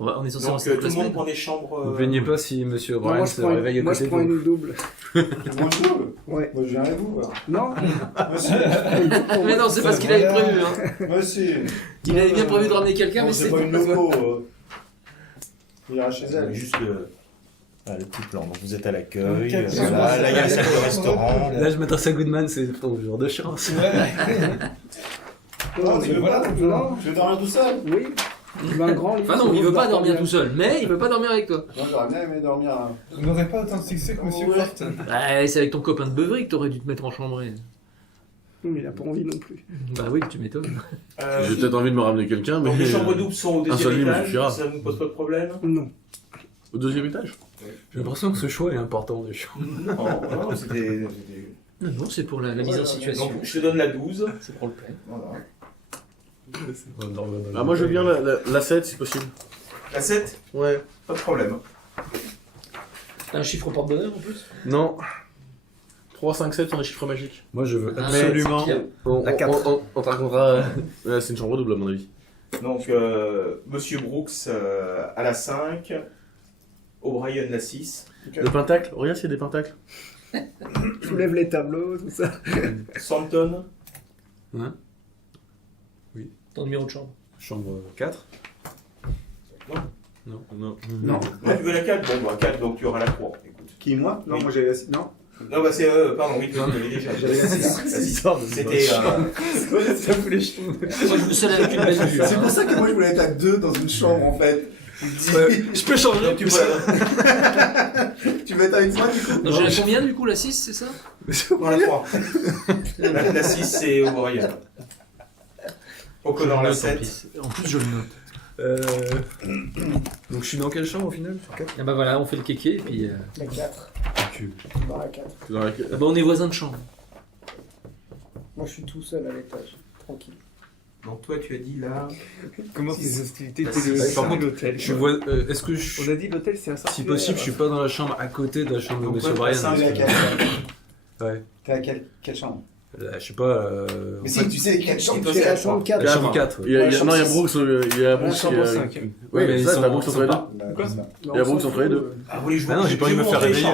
On est censé Donc rester tout toute la le monde semaine. prend des chambres. Vous plaignez pas si Monsieur Non, O'Brien se réveille à moi je côté prends de vous. une double. Moi, je double. Ouais. Moi, je viens avec vous. alors. Non. Monsieur. Mais non, c'est pas ce qu'il avait prévu. Hein. Monsieur. Il avait bien prévu de ramener quelqu'un, mais C'est pas une loco. Il ira chez Vous avez elle. juste le petit plan. Donc vous êtes à l'accueil. Ok. Voilà, là il y a la salle de restaurant. Là, je m'adresse à Goodman, c'est pour le jour de chance. Non, tu veux pas Non. Tu veux dormir tout seul? Oui. Il veut un grand lit. Enfin non, il veut pas dormir tout seul, mais il veut pas dormir avec toi. Moi, j'aurais bien aimé dormir. Vous n'aurez pas autant de succès que Monsieur Croft. Bah, c'est avec ton copain de Beuvry que t'aurais dû te mettre en chambrée. Mais il a pas envie non plus. Bah oui, tu m'étonnes. J'ai peut-être envie de me ramener quelqu'un, mais. Donc les chambres doubles sont au un seul deuxième lit me étage. suffira. Ça ne vous pose pas de problème? Non. Au deuxième étage. J'ai l'impression que ce choix est important, des choix. Non, c'était. Non, non, c'est pour la mise en situation. Donc je te donne la 12. C'est pour le plan. Voilà. Ah, moi je veux bien la 7 si possible. La 7? Ouais. Pas de problème. T'as un chiffre porte-bonheur en plus? Non. 3, 5, 7 sont des chiffres magiques. Moi, je veux Ah, absolument c'est bien. la 4. On te racontera. C'est une chambre double à mon avis. Donc Monsieur Brooks à la 5. O'Brien la 6. Le pentacle. Regarde s'il y a des pentacles. Soulève les tableaux, tout ça. Santon. Ton numéro de chambre. Chambre 4. Non. Non. Non, tu veux la 4? Bon, bah 4, donc tu auras la 3. Écoute. Qui, moi? Non, Oui. moi, j'avais. Non. Non, bah c'est. Pardon, oui, tu l'avais déjà. J'avais la 6. La 6. C'était. Ça fout les chiens. Moi, je veux seul avec une belle vue. C'est pour ça que moi, je voulais être à 2 dans une chambre, en fait. Je peux changer. Donc tu peux. Tu veux être avec moi, du coup? Donc, j'ai la combien du coup? La 6, c'est ça? Non, la 3. La 6, c'est O'Brien. O'Connor la 7. En plus, je le note. Donc, je suis dans quelle chambre au final? Sur 4. Ah bah voilà, on fait le kéké et puis. La 4. Dans la 4. Ah bah on est voisins de chambre. Moi je suis tout seul à l'étage. Tranquille. Donc toi, tu as dit là. Comment ces hostilités Bah, étaient si, de si. par contre l'hôtel? Je vois. Est-ce que je On suis. a dit l'hôtel c'est un Si possible, je suis pas dans la chambre à côté de la chambre de Donc, Monsieur ouais, O'Brien. ça, T'es à quelle? Ouais. T'es à quelle chambre? Je sais pas. Mais si, tu sais quelle chambre? C'est la chambre 4. La chambre 4. Il y a, Ouais, non, il y a chambre Brooks. Il y a Brooks. chambre 5. Oui, mais ça, ils la Brooks sont entre les deux. pas- Il y a Brooks entre les deux. Ah, vous voulez jouer? Ah non, j'ai pas envie de me faire réveiller.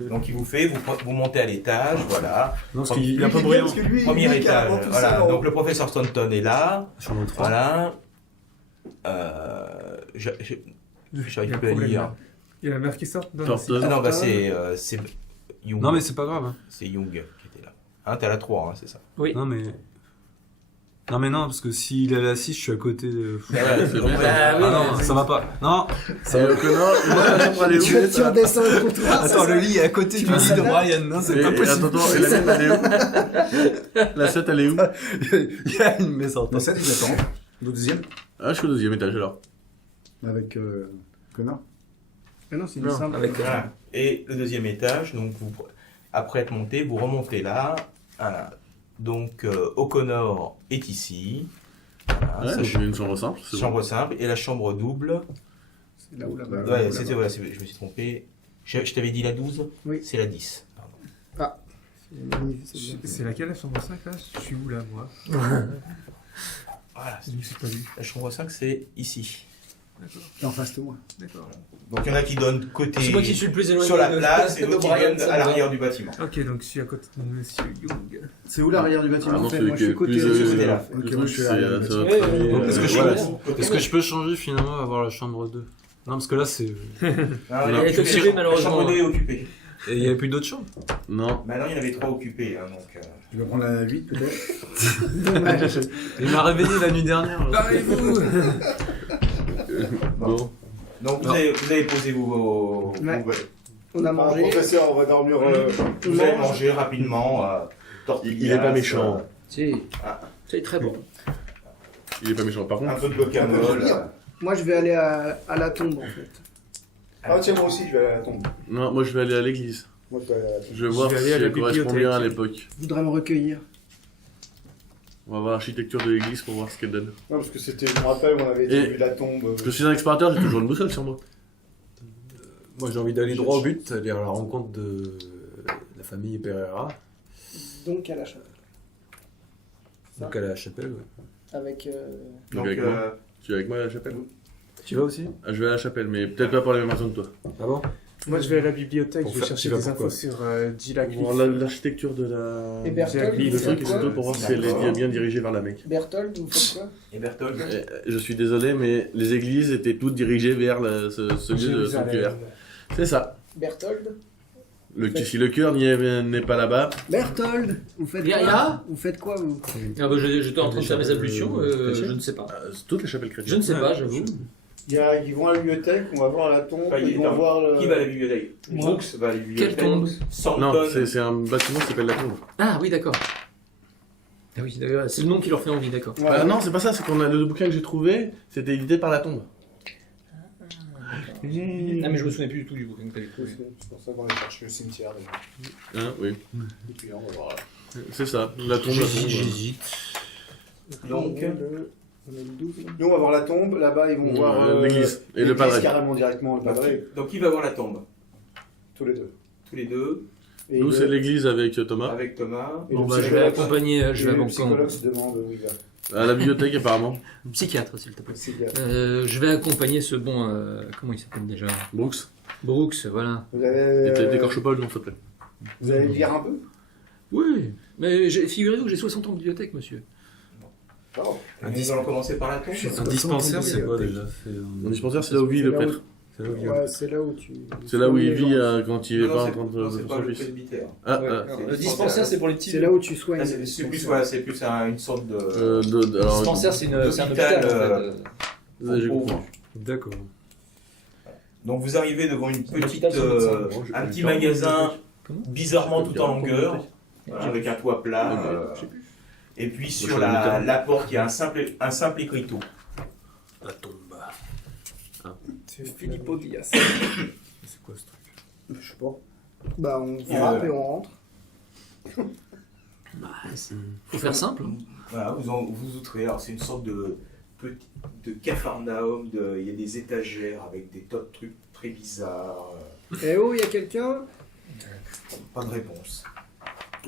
Donc il vous fait, vous montez à l'étage, voilà. Non, parce qu'il est un peu bruyant. Premier étage, voilà. Donc le professeur Stanton est là, Chambre 3. voilà. J'arrive plus à lire. Il y a la mère qui sort. Non, Porte- c'est- Ah non, bah c'est Young. Non, mais c'est pas grave. Hein. C'est Young qui était là. Hein, t'es à la 3, hein, c'est ça. Non, mais. Non, mais non, parce que s'il est à la 6, je suis à côté de. C'est Bah oui, Ah non, ça va pas. Non, C'est O'Connor. Moi, la chambre, elle est où? Tu redescends le comptoir. attends, le lit est à côté du lit de Brian. Non, c'est pas possible. Attends, et la 7, elle est où? La 7, elle est où? Il y a une maison. Dans 7, il attend. Au deuxième? Ah, je suis au deuxième étage alors. Avec Connor. Ah non, c'est une Non. simple. Avec Voilà. Et le deuxième étage, donc vous, après être monté, vous remontez là. Voilà. Donc O'Connor est ici. Voilà, Ouais, sa donc il y a une chambre simple. c'est bon. chambre simple et la chambre double. C'est là où là-bas. Ouais, c'était voilà, je me suis trompé. Je t'avais dit la 12. Oui. C'est la 10. Pardon. C'est laquelle la chambre 5 là? Je suis où là moi? Voilà. Je me suis pas vu. La chambre 5 c'est ici. D'accord. T'es en face de moi. D'accord. Donc il y en a qui donnent côté C'est moi qui suis le plus éloigné sur la de- place et de d'autres qui Brian, viennent ça à me va. l'arrière du bâtiment. Ok, donc je suis à côté de Monsieur Young. C'est où l'arrière du bâtiment? Ah non, En fait, celui moi, qui je est suis côté- plus. ce côté-là. le Ok, truc, moi, je suis c'est, arrière. ça va Ouais, très ouais, bien. ouais. Est-ce que je Voilà. peux- Est-ce que je peux changer finalement, avoir la chambre 2? Non, parce que là, c'est. Non, Elle est occupée, la malheureusement. chambre 2 est occupée. Et il y avait plus d'autres chambres? Non. Maintenant il y en avait 3 occupées. Hein, donc, Tu vas prendre la 8 peut-être? Il m'a réveillé la nuit dernière. là. Barrez-vous! Bon. donc vous avez posé vos Ouais. vos- On a mangé. Professeur, on va dormir. Vous allez manger rapidement. Tortillas, Il est pas méchant. Si. C'est très bon. Il est pas méchant. Par Un contre, peu de guacamole. Moi, je vais aller à la tombe, en fait. Ah tiens, moi aussi, je vais aller à la tombe. non, moi je vais aller à l'église. Moi, je vais aller à la tombe. Je vais voir vais si aller à la elle correspond bien à bibliothèque. l'époque. Je voudrais me recueillir. On va voir l'architecture de l'église pour voir ce qu'elle donne. Non, parce que c'était, je me rappelle, on avait Et- vu la tombe. Je suis un explorateur, j'ai toujours une boussole sur moi. Moi, j'ai envie d'aller droit au but, aller à la rencontre de la famille Pereira, Donc, à la chapelle. donc à la chapelle. Ouais. Avec... Donc Donc, avec moi. Tu es avec moi à la chapelle? Tu vas aussi? Ah, je vais à la chapelle, mais peut-être pas pour les mêmes raisons que toi. Ah bon? Moi, je vais à la bibliothèque, Pour je vais faire- chercher tu vas des pourquoi infos sur Gilacliff. Pour voir l'architecture de la... Et Berthold, J'ai Le vous truc faites est surtout quoi pour voir si elle est bien dirigée vers la Mecque. Berthold, vous faites quoi? Et Berthold. Je suis désolé, mais les églises étaient toutes dirigées vers ce lieu de sanctuaire. C'est ça. Berthold? Si le cœur n'est pas là-bas, Berthold, vous faites Ya, quoi? ya. Vous faites quoi, vous? Ah bah, j'étais en train de faire mes ablutions, je ne sais pas. toutes les chapelles Je chrétiennes. ne sais pas, j'avoue. Ils vont à la bibliothèque, on va voir la tombe, Enfin, ils vont voir le... Qui va à la bibliothèque? Brooks va à la bibliothèque. Quelle tombe? Non, Thornton. c'est un bâtiment qui s'appelle la tombe. Ah oui, d'accord. Ah oui, d'accord, c'est le nom qui leur fait envie, d'accord. Ouais. Ah non, c'est pas ça, c'est qu'on a le bouquin que j'ai trouvé, c'était édité par la tombe. Ah mais je me souviens plus du tout du bouquin que t'avais trouvé. C'est pour ça qu'on allait chercher le cimetière. déjà. Hein, oui. Et puis là, on va voir là. C'est ça, la tombe, la tombe. Donc, On a le 12, là. Nous, on va voir la tombe, là-bas, ils vont voir... L'église et le padre. carrément directement, le padre. donc qui va voir la tombe? Tous les deux. Tous les deux, Et Nous, le- c'est l'église avec Thomas. avec Thomas. et Bon le bah je vais psychologue- accompagner, je vais et le accompagner... psychologue se demande où il va. À la bibliothèque, apparemment. Psychiatre, s'il te plaît. C'est bien. Je vais accompagner ce bon... comment il s'appelle déjà? Brooks. Brooks, voilà. Vous avez... Et t'écorches pas le nom, s'il te plaît. Vous allez lire un peu? Oui, mais figurez-vous que j'ai 60 ans de bibliothèque, monsieur. Oh. Nous allons commencer par la tombe. Un dispensaire, c'est quoi déjà? Mon dispensaire, c'est là où vit le C'est là où- prêtre. C'est là où il y a- Ouais, c'est là où tu... C'est là où il les vit gens. quand il est Non, pas en c'est- train non, de c'est pas son le fils. presbytère. Ah, Ouais. ah. Le dispensaire, c'est pour les petits... C'est là où tu soignes. Ah, c'est plus, voilà, c'est plus une sorte de... Le Alors, dispensaire, c'est un d'hôpital, hôpital, en fait. j'ai pour compris. pauvres. D'accord. Donc vous arrivez devant une petite, L'hôpital, c'est un médecin. un petit magasin Comment bizarrement tout en longueur, voilà, avec un toit plat. Et puis je sur suis la porte, il y a un simple écriteau. La tombe. C'est Filippo Diaz. C'est quoi ce truc? Je sais pas. Bah, on frappe et on rentre. Faut faire simple. Voilà, vous outrez. Alors c'est une sorte de capharnaüm. Il y a des étagères avec des tas de trucs très bizarres. Eh oh, il y a quelqu'un? Pas de réponse.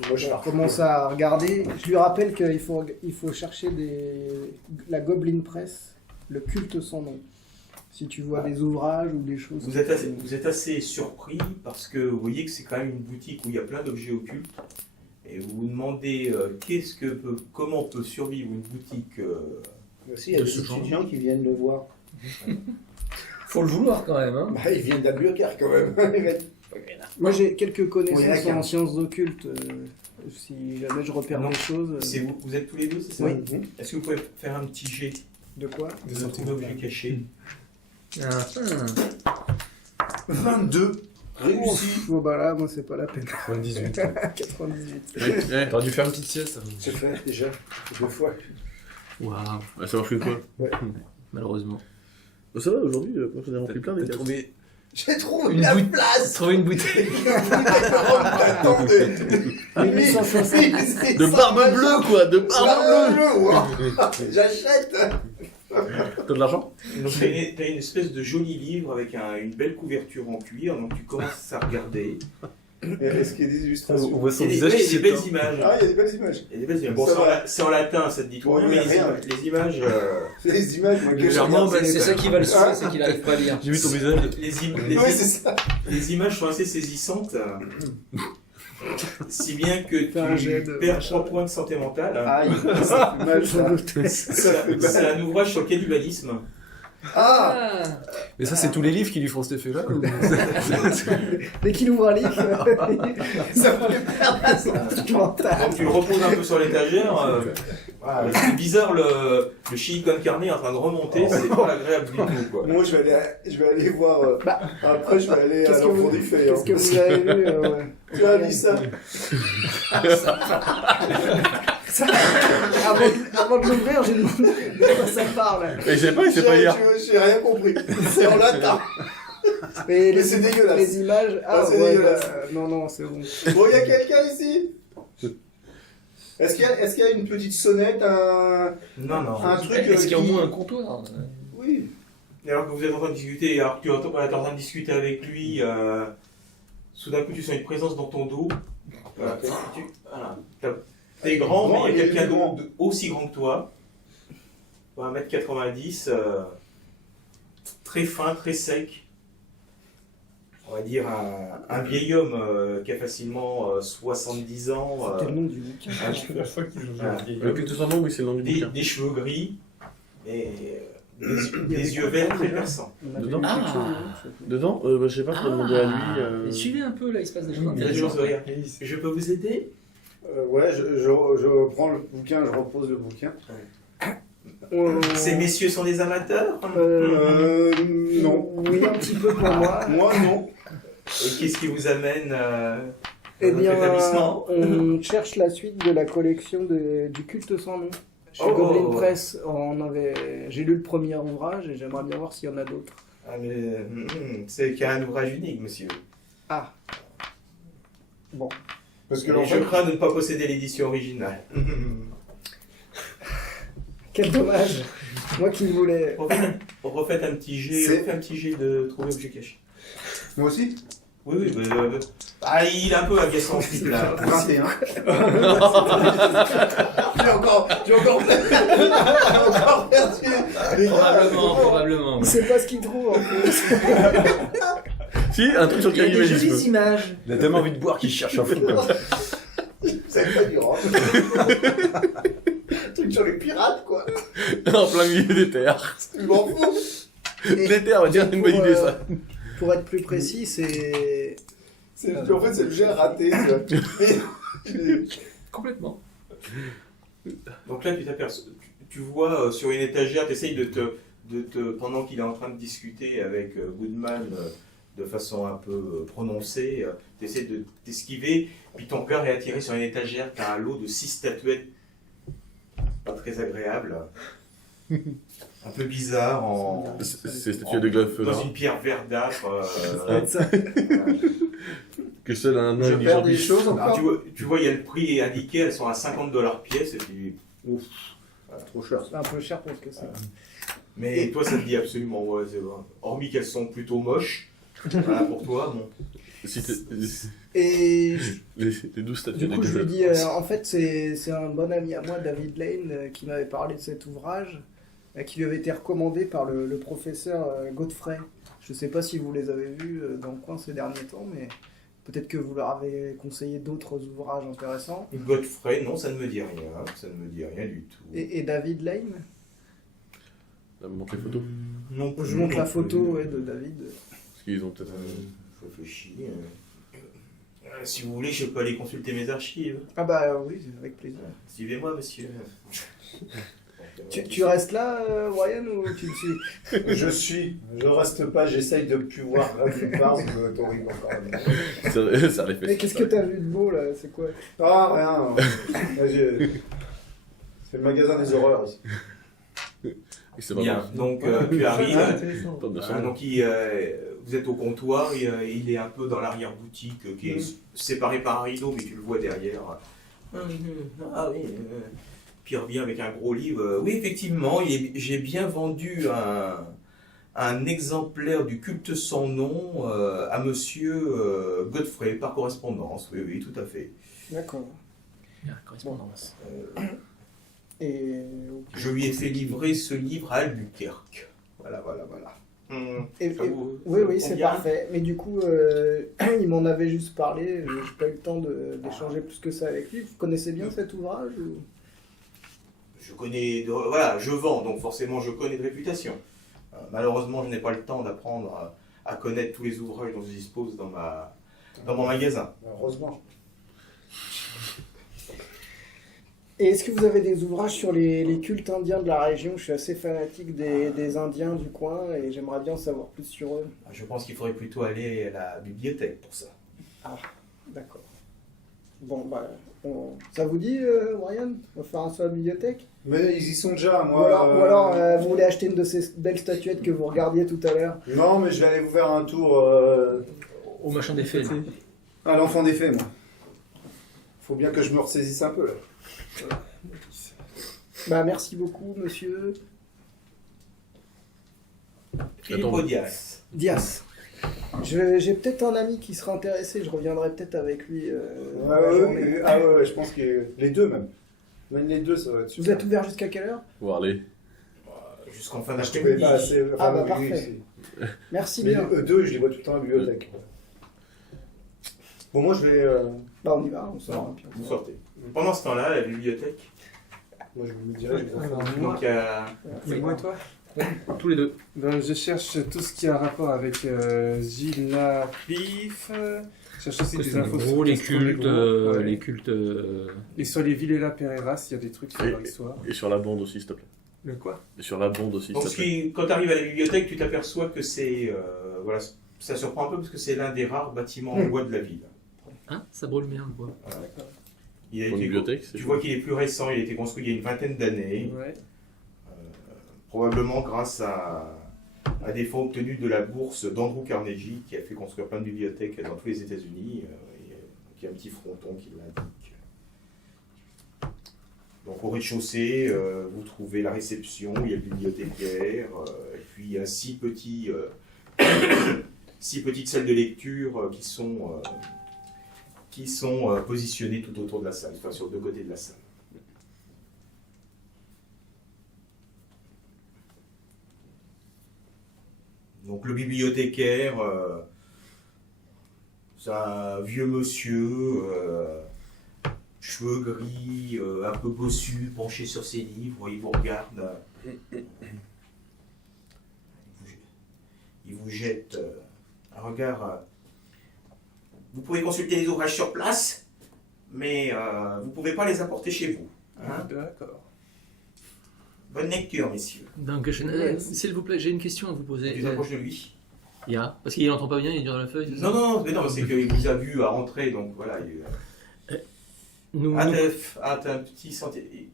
Moi, je On vais commence à regarder. Je lui rappelle qu'il faut chercher la Goblin Press, le culte sans nom. Si tu vois des ouvrages ou des choses. Vous êtes assez surpris parce que vous voyez que c'est quand même une boutique où il y a plein d'objets occultes. Et vous vous demandez comment peut survivre une boutique. Aussi, il y a des étudiants qui viennent le voir. Faut le vouloir quand même, hein. Bah, ils viennent de la bibliothèque quand même. Moi, j'ai quelques Oui, il y en a connaissances qu'un. en sciences occultes. Si jamais je repère Non. des choses. Vous êtes tous les deux, c'est ça? Oui. Est-ce que vous pouvez faire un petit jet De quoi? de retrouver objet caché? 22. Réussi. Ouf, bon, bah là, moi, c'est pas la peine. 98. 98. Eh, T'aurais dû faire une petite sieste. J'ai fait déjà 2 fois. Waouh, ça marche une fois. malheureusement. Ça va, aujourd'hui, moi j'en ai rempli plein des cases. J'ai trouvé Une la bouteille. place. Trouver une bouteille. Attendez. De barbe bleue, quoi, de barbe bleue. J'achète. T'as de l'argent? Donc t'as une espèce de joli livre avec une belle couverture en cuir, donc tu commences à regarder. Est-ce qu'il y a des illustrations? On voit Il son y a des, visage. ouais, il y a c'est des belles pas- images. Ah, il y a des belles images. Il y a des belles images. Bon, Ça va. c'est en latin, ça te dit toi, Bon, mais il y a rien. les images, C'est des images, moi, que je Légèrement, regarde, c'est ça qui va le sauver, c'est qu'il arrive pas à lire. J'ai vu ton visage. Oui, c'est ça. les images sont assez saisissantes, si bien que Fais un jet tu de perds machin. 3 points de santé mentale. Aïe, ça fait mal, ça. Ça fait C'est mal. un ouvrage sur le cannibalisme. Ah. Mais ça, c'est tous les livres qui lui font cet effet-là ou- Dès qu'il ouvre un livre, Ça fait perdre la santé. mental. Donc tu le reposes un peu sur l'étagère. C'est bizarre, le chili con carne est en train de remonter, c'est pas agréable du tout, quoi. Moi, je vais aller voir. Après, je vais aller à Qu'est-ce que l'enfant vous- du fait. Qu'est-ce que vous avez vu Tu as vu ça? Avant de l'ouvrir, j'ai demandé de quoi ça parle. Mais je sais pas, il sait pas lire. J'ai rien compris. C'est en latin. Mais c'est dégueulasse. Les images. Ah, c'est dégueulasse. Non, c'est bon. Bon, il y a quelqu'un ici? Est-ce qu'il y a une petite sonnette, Non, non. un truc Est-ce qu'il y a au qui- moins un comptoir? Oui. Et alors que vous êtes en train de discuter, alors que tu entends quand tu es en train de discuter avec lui, soudain coup tu sens une présence dans ton dos. Voilà. T'es grand, mais il y a quelqu'un aussi grand que toi. 1m90, très fin, très sec. On va dire un vieil homme qui a facilement 70 ans. C'était le nom du bouquin. C'est la fois qu'il joue Voilà. Le culte sans nom, oui, c'est le nom du bouquin. Des cheveux gris et des yeux verts très perçants. On avait Dedans eu quelque Ah. chose, non Dedans Je sais pas, faut demander à lui. Mais suivez un peu, là, il se passe des choses Il y a des intéressantes. choses de rire. Je peux vous aider? Ouais, je prends le bouquin, je repose le bouquin. Ces messieurs sont des amateurs? Non. Oui, un petit peu pour moi. Moi, non. Et qu'est-ce qui vous amène Eh dans bien, votre établissement? on cherche la suite de la collection du culte sans nom. Chez Oh. Goblin Press, j'ai lu le premier ouvrage et j'aimerais bien voir s'il y en a d'autres. Ah, mais c'est qu'un ouvrage unique, monsieur. Ah. Bon. Parce que Et en je fait, crains de ne pas posséder l'édition originale. Quel dommage. Moi qui voulais. Refaites un petit jet, C'est- refaites un petit jet de trouver objet caché. moi aussi, Oui, oui, ah, il est un peu agaçant ce type-là. 21. J'ai encore perdu. Les gars, Probablement. Il sait pas ce qu'il trouve en plus. Si, un truc sur le cannibalisme. images. Il a tellement envie de boire qu'il cherche un fou. c'est pas dur. Truc sur les pirates, quoi. En plein milieu des terres. Je m'en fous. Des terres, tiens, c'est une bonne idée ça. Pour être plus précis, c'est. En fait, c'est le jet raté. Tu vois. Complètement. Donc là, tu vois sur une étagère, tu essayes pendant qu'il est en train de discuter avec Goodman de façon un peu prononcée, tu essaies d'esquiver, puis ton regard est attiré sur une étagère, tu as un lot de 6 statuettes pas très agréables, un peu bizarres, C'est statues de Glaive dans Fedor. une pierre verdâtre. Ça va être ça. Que seul un Je nain perds des biche. choses Alors, encore. tu vois, il y a le prix indiqué, elles sont à $50 pièce, et puis... Trop cher. C'est un peu cher pour ce que c'est. Mais toi, ça te dit absolument, ouais, c'est vrai. Hormis qu'elles sont plutôt moches, voilà, pour toi, bon. Si t'es- Et les 12 statues du de coup, je lui Glaive dis, en fait, c'est un bon ami à moi, David Lane, qui m'avait parlé de cet ouvrage, qui lui avait été recommandé par le professeur Godfrey. Je sais pas si vous les avez vus dans le coin ces derniers temps, mais peut-être que vous leur avez conseillé d'autres ouvrages intéressants. Godfrey, non, ça ne me dit rien, ça ne me dit rien du tout. Et David Lane, Ça me montre les photos. Non plus, je montre la non photo plus. ouais, de David. Parce qu'ils ont peut-être. Je réfléchis. Si vous voulez, je peux aller consulter mes archives. Ah bah oui, avec plaisir. Suivez-moi, monsieur. Tu restes là, Ryan, ou tu me suis Je reste pas, j'essaye de plus voir nulle part, c'est horrible encore. Ça les Mais fait. qu'est-ce que t'as vu de beau là? C'est quoi? Ah, rien. C'est le magasin des horreurs ici. Et c'est pas Bien, bon. donc tu arrives. Porte de Ah, son. donc vous êtes au comptoir, il est un peu dans l'arrière-boutique qui est séparé par un rideau, mais tu le vois derrière. Ah oui. Puis il revient avec un gros livre. Oui, effectivement, j'ai bien vendu un exemplaire du culte sans nom à monsieur Godfrey par correspondance. Oui, oui, tout à fait. D'accord. La correspondance. Et... Je lui ai fait livrer ce livre à Albuquerque. Voilà. Et- Ça vous- oui, ça vous oui, c'est convient parfait. Mais du coup, il m'en avait juste parlé. J'ai pas eu le temps d'échanger plus que ça avec lui. Vous connaissez bien cet ouvrage ou... Je connais, voilà, je vends, donc forcément je connais de réputation. Malheureusement, je n'ai pas le temps d'apprendre à connaître tous les ouvrages dont je dispose dans mon magasin. Heureusement. Et est-ce que vous avez des ouvrages sur les cultes indiens de la région? Je suis assez fanatique des Indiens du coin et j'aimerais bien en savoir plus sur eux. Je pense qu'il faudrait plutôt aller à la bibliothèque pour ça. D'accord. Bon, bah, ça vous dit, Brian? On va faire un saut à la bibliothèque? Mais ils y sont déjà, Ou moi. alors, vous voulez acheter une de ces belles statuettes que vous regardiez tout à l'heure? Non, mais je vais aller vous faire un tour Au machin des fées. à l'enfant des fées, moi. Faut bien que je me ressaisisse un peu, là. Bah, merci beaucoup, monsieur Filippo Diaz. Dias. J'ai peut-être un ami qui sera intéressé, je reviendrai peut-être avec lui dans Ah la ouais, journée. ouais, je pense que les deux, même. Même les deux, ça va être super. Vous êtes ouvert jusqu'à quelle heure? Voir les. Jusqu'en fin Je trouvais d'après-midi. pas assez. Ah, bah, oui, parfait. c'est- Merci Mais bien. eux deux, je les vois tout le temps à la bibliothèque. Bon, moi, je vais. Bah, on y va, on sort. Non, et puis on vous sort. sortez. Pendant ce temps-là, la bibliothèque. Moi, je me dirais, je vais faire Alors, un moi, Donc il y a. c'est moi et toi Tous les deux. Ben, je cherche tout ce qui a rapport avec Gilles Lapif. Je cherche aussi des C'est infos gros, sur les Castro cultes, Negro, ouais. les cultes. Et sur les Villela Pereiras, il y a des trucs sur Et- leur histoire. Et sur la bande aussi, s'il te plaît. Le quoi? Et sur la bande aussi, Donc, s'il te plaît. quand tu arrives à la bibliothèque, tu t'aperçois que c'est. Voilà, ça surprend un peu parce que c'est l'un des rares bâtiments en bois de la ville. Hein, ça brûle bien, quoi. Il a Pour une été- bibliothèque, c'est Tu vois qu'il est plus récent, il a été construit il y a une vingtaine d'années. Ouais. Probablement grâce à des fonds obtenus de la bourse d'Andrew Carnegie, qui a fait construire plein de bibliothèques dans tous les États-Unis. Il y a un petit fronton qui l'indique. Donc au rez-de-chaussée, vous trouvez la réception, il y a le bibliothécaire, et puis il y a six petites salles de lecture qui sont positionnées tout autour de la salle, enfin sur deux côtés de la salle. Donc le bibliothécaire, c'est un vieux monsieur, cheveux gris, un peu bossu, penché sur ses livres, il vous regarde. Il vous jette un regard. Vous pouvez consulter les ouvrages sur place, mais vous ne pouvez pas les apporter chez vous. Hein? D'accord. Bonne lecture, messieurs. Donc, s'il vous plaît, j'ai une question à vous poser. Tu t'approches de lui. Parce qu'il n'entend pas bien, il est dans la feuille. c'est ça Non, c'est qu'il vous a vu à rentrer, donc voilà. Nous, T'as un petit sentier.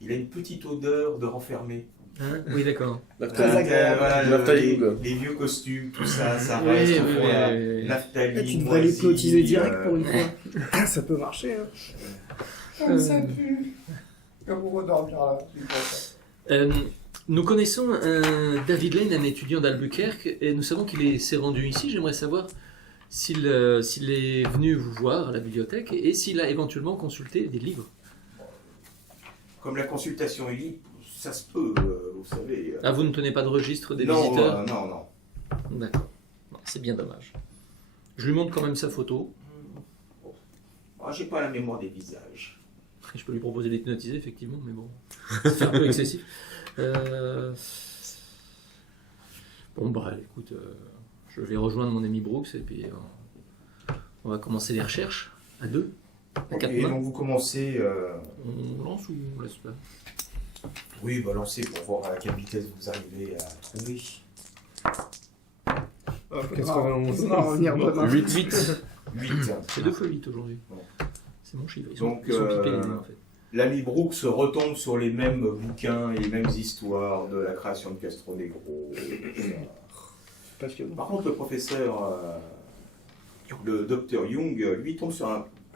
Il a une petite odeur de renfermé. Hein, oui, d'accord. Très agréable. Voilà, Naphtaline. les vieux costumes, tout ça, ça Oui, reste. oui, au fond, la oui. naphtaline, Tu devrais les moisie, plotiser direct pour une fois. Ça peut marcher, hein. Ça pue. Comme vous redormir là. nous connaissons David Lane, un étudiant d'Albuquerque, et nous savons qu'il s'est rendu ici. J'aimerais savoir s'il est venu vous voir à la bibliothèque et s'il a éventuellement consulté des livres. Comme la consultation est libre, ça se peut, vous savez. Ah, vous ne tenez pas de registre des non, visiteurs non. D'accord. Bon, c'est bien dommage. Je lui montre quand même sa photo. Moi, j'ai pas la mémoire des visages. Je peux lui proposer d'hypnotiser, effectivement, mais bon, c'est un peu excessif. Bon, bah, écoute, je vais rejoindre mon ami Brooks et puis on va commencer les recherches à deux, à quatre Et mains. donc vous commencez. On lance ou on laisse pas? Oui, balancez pour voir à quelle vitesse vous arrivez à trouver. 91. On va revenir demain. 8. 8. C'est 2 fois 8 aujourd'hui. Bon. C'est mon chiffre. Ils Donc, sont pipés les nez, en fait. L'ami Brooks retombe sur les mêmes bouquins et les mêmes histoires de la création de Castro Negro. Passionnant. Par contre, le professeur, le docteur Young, lui tombe sur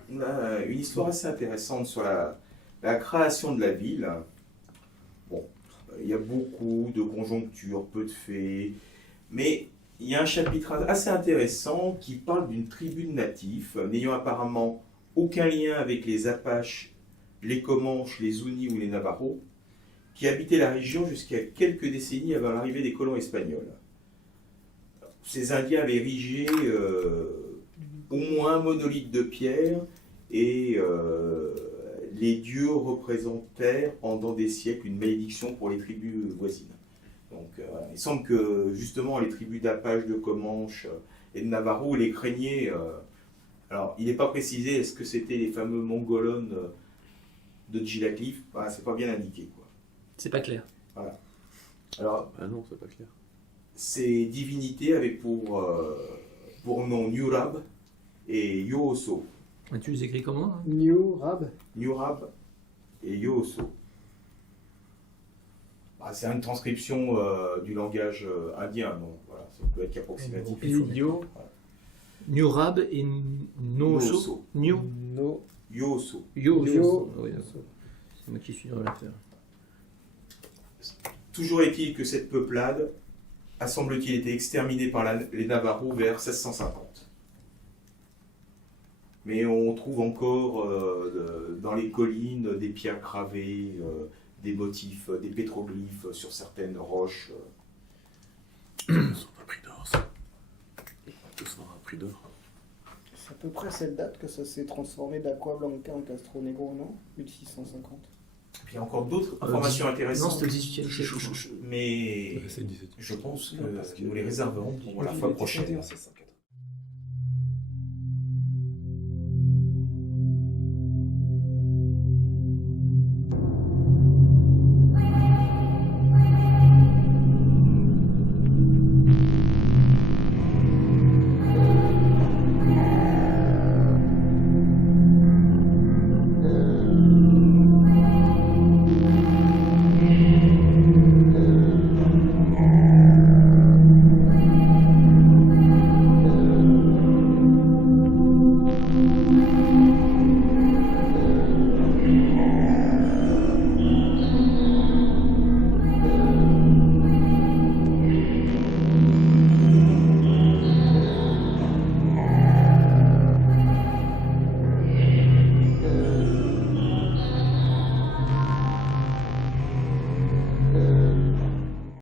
une histoire assez intéressante sur la création de la ville. Bon, il y a beaucoup de conjonctures, peu de faits, mais il y a un chapitre assez intéressant qui parle d'une tribu de natifs n'ayant apparemment aucun lien avec les Apaches, les Comanches, les Zuni ou les Navajos, qui habitaient la région jusqu'à quelques décennies avant l'arrivée des colons espagnols. Ces Indiens avaient érigé au moins un monolithe de pierre et les dieux représentèrent pendant des siècles une malédiction pour les tribus voisines. Donc il semble que justement les tribus d'Apache, de Comanche et de Navajo les craignaient. Alors il n'est pas précisé, est-ce que c'était les fameux Mongolones de Gilacliffe? C'est pas bien indiqué, quoi. C'est pas clair. Alors, Ah non, c'est pas clair. ces divinités avaient pour nom Nurab et Yooso. Et tu les écris comment hein? New Rab. Newrab et Yoso. Ah, c'est une transcription du langage indien, donc voilà, ça peut être qu'approximatif. Yo. Newrab et Noso. Yoso. New. No. Yoso. Yo. Oui, c'est moi qui suis dans l'affaire. Toujours est-il que cette peuplade a semble-t-il été exterminée par les Navarros vers 1650. Mais on trouve encore dans les collines des pierres gravées, des motifs, des pétroglyphes sur certaines roches. Tous un prix d'or, ça. Tous un prix d'or. C'est à peu près cette date que ça s'est transformé d'Aqua Blanca en Castro Negro, non 1650. Puis il y a encore d'autres informations Non, intéressantes, c'était le 18e siècle. mais C'est le 17e. je pense que nous les réserverons pour la fois prochaine. C'est ça.